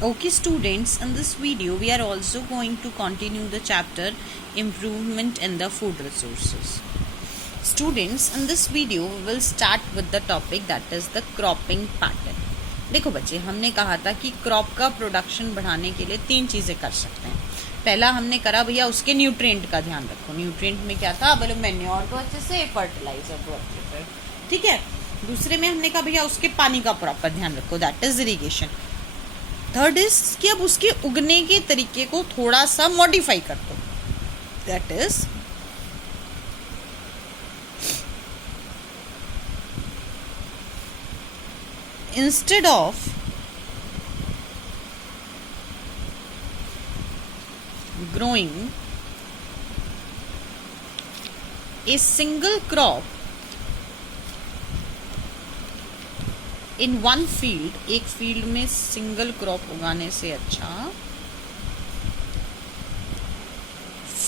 Okay students, in this video we are also going to continue the chapter improvement in the food resources. Students, in this video we will start with the topic that is the cropping pattern. देखो बच्चे, हमने कहा था कि crop का production बढ़ाने के लिए 3 चीजें कर सकते हैं. पहला हमने करा भैया उसके न्यूट्रिएंट का ध्यान रखो. न्यूट्रिएंट में क्या था? बोलो मैन्योर को अच्छे से, फर्टिलाइजर को अच्छे से. ठीक है. दूसरे में हमने कहा भैया उसके पानी का प्रॉपर ध्यान रखो, that is irrigation. Third is कि अब उसके उगने के तरीके को थोड़ा सा मॉडिफाई कर दो, that is instead of growing a single crop in one field, एक फील्ड में सिंगल क्रॉप उगाने से अच्छा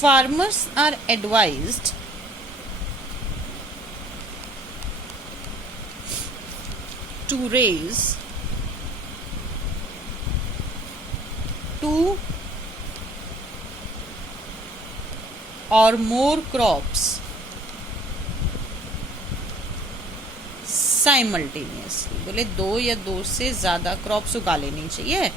farmers are advised to raise 2 or more crops simultaneously. बोले 2 या 2 से ज्यादा क्रॉप्स उगा लेनी चाहिए.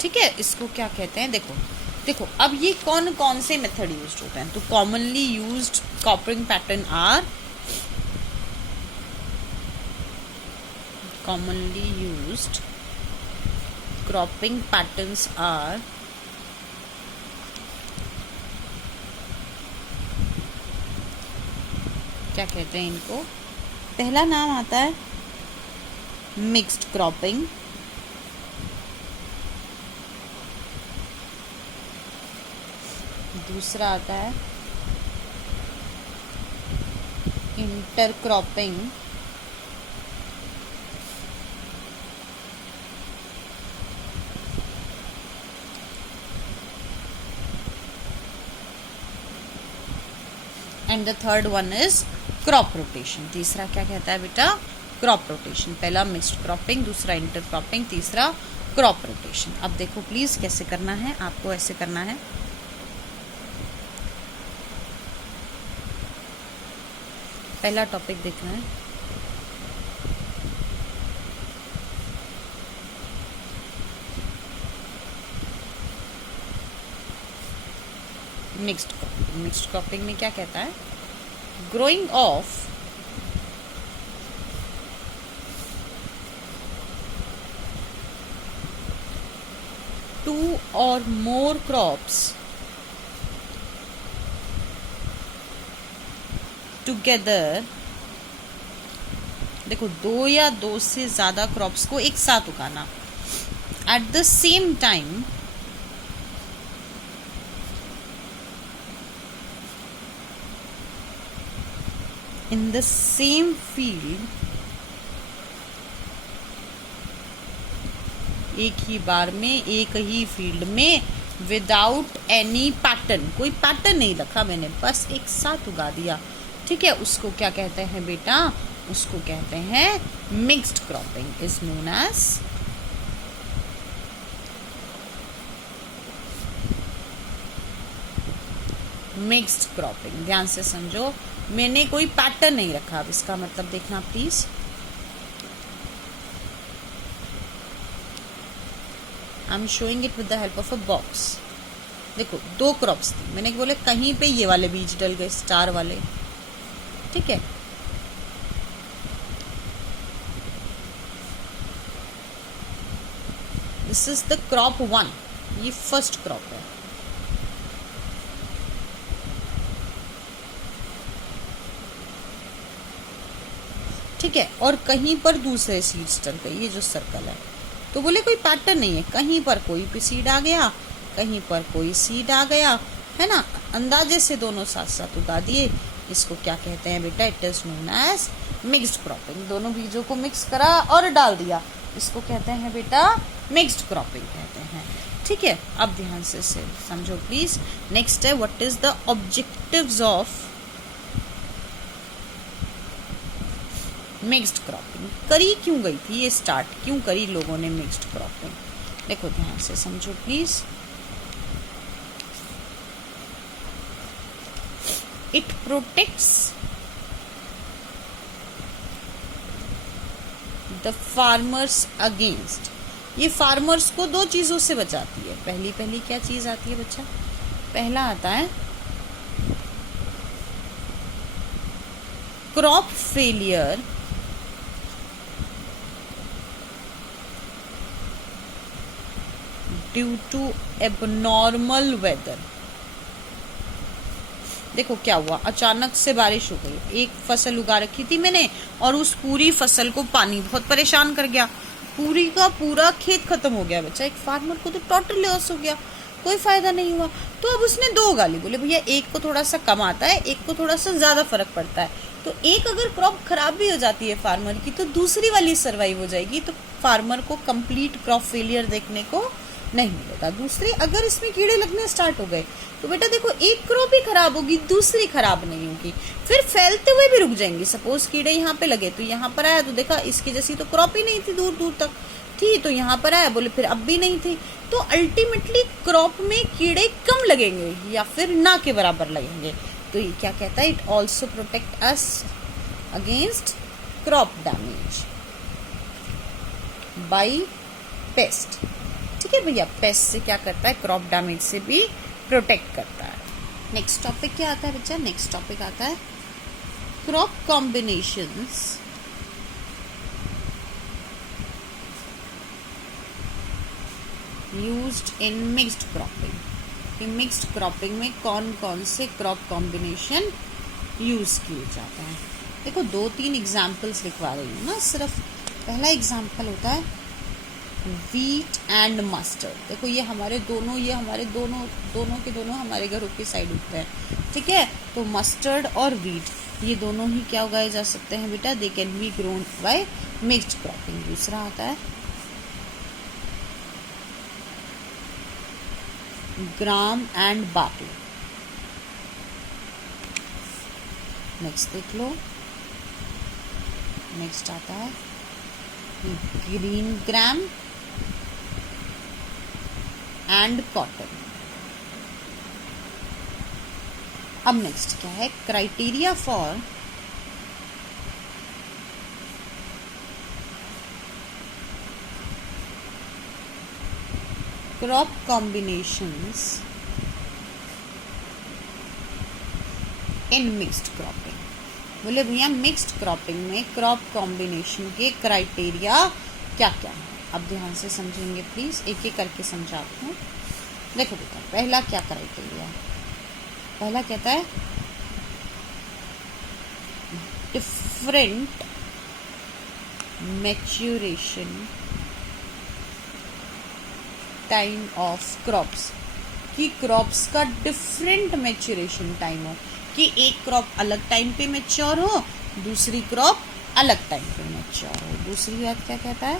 ठीक है. इसको क्या कहते हैं? देखो अब ये कौन कौन से मेथड यूज्ड होते हैं. तो commonly used cropping pattern are क्या कहते हैं इनको? पहला नाम आता है मिक्स्ड क्रॉपिंग, दूसरा आता है intercropping, and the third one is crop rotation. तीसरा क्या कहता है बेटा? Crop rotation. पहला मिक्स्ड क्रॉपिंग, दूसरा इंटरक्रॉपिंग, तीसरा क्रॉप रोटेशन. अब देखो प्लीज कैसे करना है. आपको ऐसे करना है. पहला टॉपिक देखना है. Mixed cropping. मिक्स्ड क्रॉपिंग में क्या कहता है? ग्रोइंग ऑफ टू और मोर क्रॉप्स टुगेदर. देखो 2 या 2 से ज्यादा क्रॉप्स को एक साथ उगाना. At the same time in the same field, एक ही बार में एक ही फील्ड में, विदाउट एनी पैटर्न. कोई पैटर्न नहीं रखा मैंने, बस एक साथ उगा दिया. ठीक है. उसको क्या कहते हैं बेटा? उसको कहते हैं mixed cropping. Is known as mixed cropping. ध्यान से समझो, मैंने कोई पैटर्न नहीं रखा. अब इसका मतलब देखना please. I am showing it with the help of a box. देखो 2 क्रॉप्स थी. मैंने बोले कहीं पे ये वाले बीज डल गए, स्टार वाले. ठीक है. This is the crop 1. ये फर्स्ट क्रॉप है. ठीक है. और कहीं पर दूसरे सीड्स डल गए, ये जो सर्कल है. तो बोले कोई पैटर्न नहीं है. कहीं पर कोई भी सीड आ गया, कहीं पर कोई सीड आ गया, है ना. अंदाजे से दोनों साथ साथ उगा दिए. इसको क्या कहते हैं बेटा? It is known as mixed cropping. दोनों बीजों को मिक्स करा और डाल दिया. इसको कहते हैं बेटा मिक्स्ड क्रॉपिंग कहते हैं. ठीक है. अब ध्यान से समझो प्लीज. नेक्स्ट है what is the objectives of mixed cropping. करी क्यों गई थी ये स्टार्ट, क्यों करी लोगों ने मिक्स्ड क्रॉपिंग? देखो ध्यान से समझो please. It protects the farmers against, ये फार्मर्स को दो चीजों से बचाती है। पहली क्या चीज आती है बच्चा? पहला आता है crop failure due to abnormal weather. देखो क्या हुआ, अचानक से बारिश हो गई, एक फसल उगा रखी थी मैंने और उस पूरी फसल को पानी बहुत परेशान कर गया, पूरी का पूरा खेत खत्म हो गया बच्चा। एक फार्मर को तो टोटल लॉस हो गया, कोई फायदा नहीं हुआ। तो अब उसने दो गाली बोले, भैया एक को थोड़ा सा कम आता है, एक को थोड़ा सा ज्यादा फर्क पड़ता है। तो एक अगर क्रॉप खराब भी हो जाती है फार्मर की तो दूसरी वाली सर्वाइव हो जाएगी, तो फार्मर को कंप्लीट क्रॉप फेलियर देखने को नहीं मिलेगा। दूसरी अगर इसमें कीड़े लगने स्टार्ट हो गए तो बेटा देखो एक क्रॉप ही खराब होगी, दूसरी खराब नहीं होगी, फिर फैलते हुए भी रुक जाएंगी। सपोज कीड़े यहाँ पे लगे तो यहाँ पर आया तो देखा इसकी जैसी तो क्रॉप ही नहीं थी, दूर दूर तक थी, तो यहाँ पर आया बोले फिर अब भी नहीं थी। तो अल्टीमेटली क्रॉप में कीड़े कम लगेंगे या फिर ना के बराबर लगेंगे। तो ये क्या कहता है, it also protect us against crop damage by paste. ठीक है भैया, पेस्ट से क्या करता है, क्रॉप डैमेज से भी प्रोटेक्ट करता है। नेक्स्ट टॉपिक क्या आता है बच्चा? नेक्स्ट टॉपिक आता है crop combinations used in mixed cropping. कि मिक्स्ड क्रॉपिंग में कौन कौन से क्रॉप कॉम्बिनेशन यूज किए जाते हैं। देखो 2-3 एग्जाम्पल्स लिखवा रही हूँ ना सिर्फ। पहला एग्जाम्पल होता है वीट एंड मस्टर्ड। देखो ये हमारे दोनों के दोनों हमारे घरों की साइड उगते हैं। ठीक है, तो मस्टर्ड और वीट ये दोनों ही क्या उगाए जा सकते हैं बेटा, they can be grown by mixed cropping. दूसरा आता है ग्राम एंड बार्ली। नेक्स्ट देख लो, नेक्स्ट आता है ग्रीन ग्राम एंड कॉटन। अब नेक्स्ट क्या है, criteria for crop combinations in mixed cropping. बोले भैया मिक्स्ड क्रॉपिंग में क्रॉप कॉम्बिनेशन के क्राइटेरिया क्या क्या है। अब ध्यान से समझेंगे प्लीज, एक एक करके समझाती हूँ। देखो बेटा पहला क्या क्राइटेरिया है, पहला कहता है different maturation time of crops. कि क्रॉप्स का डिफरेंट मैच्योरेशन टाइम हो, कि एक क्रॉप अलग टाइम पे मैच्योर हो, दूसरी क्रॉप अलग टाइम पे मैच्योर हो। दूसरी बात क्या कहता है,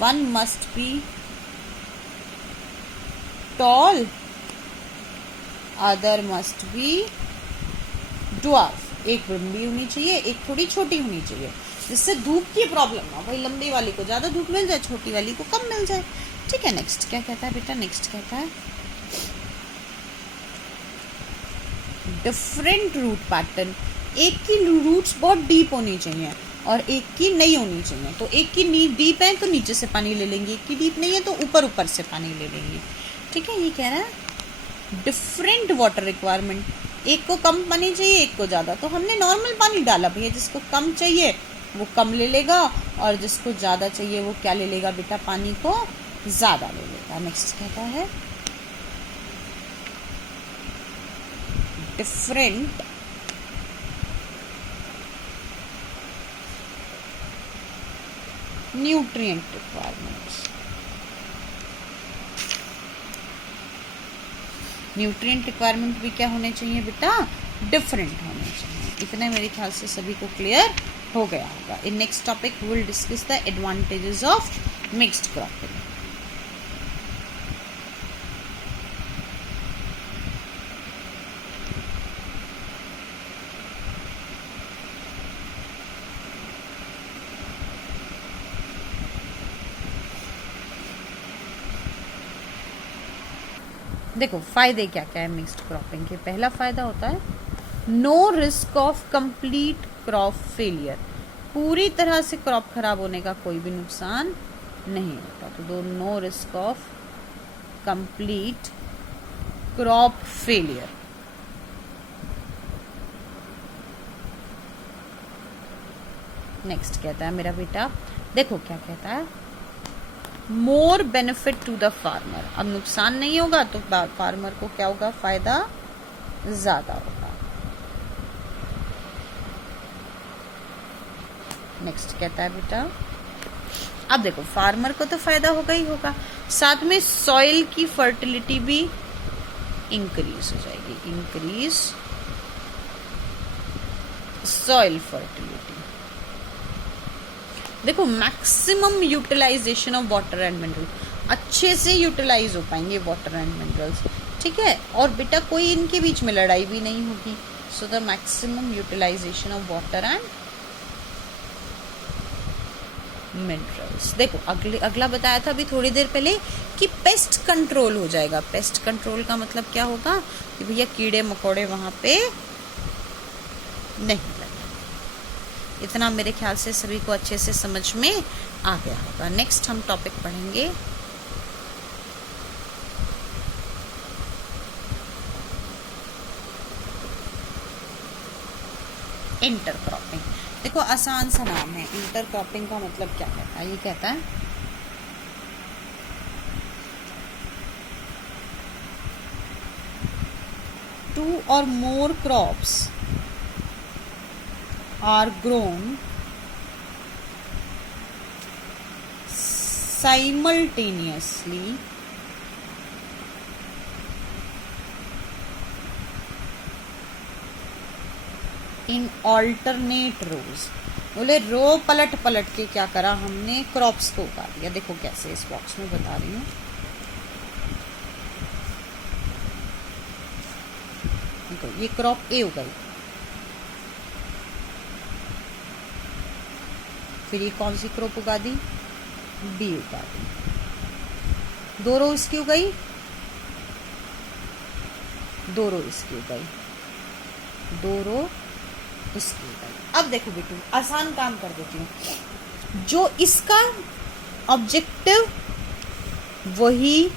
one must be toll, other must be dwarf. एक लंबी होनी चाहिए, एक थोड़ी छोटी होनी चाहिए, जिससे धूप की प्रॉब्लम ना, भाई लंबी वाली को ज्यादा धूप मिल जाए, छोटी वाली को कम मिल जाए। ठीक है, नेक्स्ट क्या कहता है बेटा, नेक्स्ट कहता है डिफरेंट रूट पैटर्न। एक की रूट्स बहुत डीप होनी चाहिए और एक की नहीं होनी चाहिए। तो एक की डीप है तो नीचे से पानी ले लेंगे, एक की डीप नहीं है तो ऊपर ऊपर से पानी ले लेंगे। ठीक है, ये कह रहा है डिफरेंट वाटर रिक्वायरमेंट। एक को कम पानी चाहिए, एक को ज़्यादा, तो हमने नॉर्मल पानी डाला भैया। जिसको कम चाहिए वो कम ले लेगा और जिसको ज़्यादा चाहिए वो क्या ले लेगा बेटा, पानी को ज़्यादा ले लेगा। नेक्स्ट कहता है different nutrient requirements. Nutrient requirement भी क्या होने चाहिए बेटा, डिफरेंट होने चाहिए। इतने मेरे ख्याल से सभी को क्लियर हो गया होगा। In next topic we will discuss the advantages of mixed cropping. देखो फायदे क्या क्या है मिक्स्ड क्रॉपिंग के। पहला फायदा होता है no risk of complete crop failure, पूरी तरह से क्रॉप खराब होने का कोई भी नुकसान नहीं होता। तो दो no risk of complete crop failure. Next कहता है मेरा बेटा, देखो क्या कहता है, more benefit to the farmer. अब नुकसान नहीं होगा तो फार्मर को क्या होगा, फायदा ज्यादा होगा। नेक्स्ट कहता है बेटा, अब देखो फार्मर को तो फायदा होगा ही होगा, साथ में सॉइल की फर्टिलिटी भी इंक्रीज हो जाएगी, इंक्रीज सॉइल फर्टिलिटी। देखो maximum utilization of water and mineral, अच्छे से यूटिलाइज हो पाएंगे वाटर एंड मिनरल्स, ठीक है। और बेटा कोई इनके बीच में लड़ाई भी नहीं होगी। So the maximum utilization of water and minerals. देखो अगला बताया था अभी थोड़ी देर पहले कि पेस्ट कंट्रोल हो जाएगा। पेस्ट कंट्रोल का मतलब क्या होगा कि भैया कीड़े मकोड़े वहां पे नहीं लगे। इतना मेरे ख्याल से सभी को अच्छे से समझ में आ गया होगा। नेक्स्ट हम टॉपिक पढ़ेंगे इंटरक्रॉपिंग। देखो आसान सा नाम है। इंटरक्रॉपिंग का मतलब क्या कहता है, ये कहता है टू और more crops are grown simultaneously in alternate rows। बोले रो पलट पलट के क्या करा हमने, क्रॉप्स को उगा दिया। देखो कैसे, इस बॉक्स में बता रही हूँ। देखो ये क्रॉप ए उगाई, फिर ये कौन सी क्रॉप उगा दी, बी उगा दी। दो रो इसकी उगाई, दो रो इसकी उगाई, दो रो इसकी उगाई। अब देखो बेटू आसान काम कर देती हूँ। जो इसका ऑब्जेक्टिव वही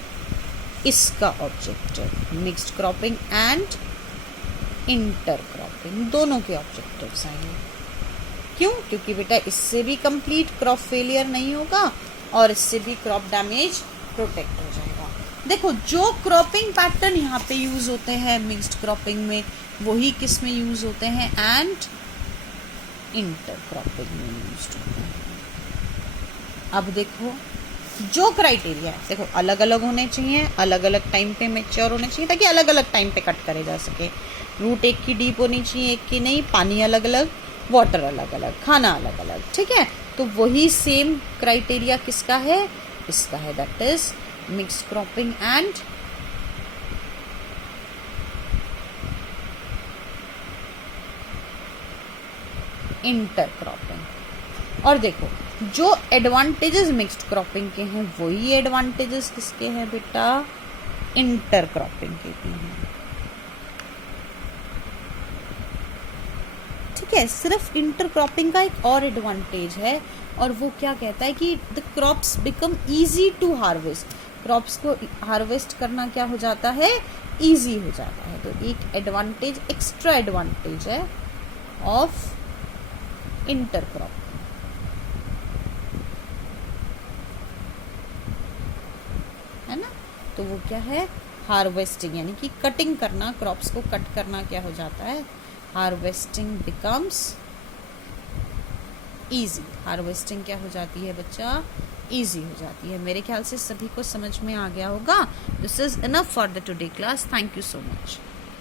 इसका objective. Mixed cropping and intercropping दोनों के ऑब्जेक्टिव्स आएंगे। क्यों? क्योंकि बेटा इससे भी कंप्लीट क्रॉप फेलियर नहीं होगा और इससे भी क्रॉप डैमेज प्रोटेक्ट हो जाएगा। देखो जो क्रॉपिंग पैटर्न यहाँ पे यूज होते हैं मिक्स्ड क्रॉपिंग में, वही किस में यूज होते हैं, एंड इंटरक्रॉपिंग में यूज होते हैं। अब देखो जो क्राइटेरिया है, देखो अलग अलग होने चाहिए, अलग अलग टाइम पे मैच्योर होने चाहिए ताकि अलग अलग टाइम पे कट करे जा सके। रूट एक की डीप होनी चाहिए, एक की नहीं, पानी अलग अलग, वाटर अलग अलग, खाना अलग अलग, ठीक है। तो वही सेम क्राइटेरिया किसका है, इसका है, that is mixed cropping and intercropping. और देखो जो एडवांटेजेस मिक्स्ड क्रॉपिंग के हैं वही एडवांटेजेस किसके हैं बेटा, इंटरक्रॉपिंग के भी हैं, ठीक है। सिर्फ इंटरक्रॉपिंग का एक और एडवांटेज है और वो क्या कहता है कि the crops become easy to harvest. Crops को हार्वेस्ट करना क्या हो जाता है, इजी हो जाता है। तो एक एडवांटेज, एक्स्ट्रा एडवांटेज है ऑफ इंटरक्रॉपिंग, है ना। तो वो क्या है, हार्वेस्टिंग, यानी कि कटिंग करना, क्रॉप्स को कट करना क्या हो जाता है, हार्वेस्टिंग बिकम्स इजी। हार्वेस्टिंग क्या हो जाती है बच्चा, इजी हो जाती है। मेरे ख्याल से सभी को समझ में आ गया होगा। This is enough for the today class. Thank you so much.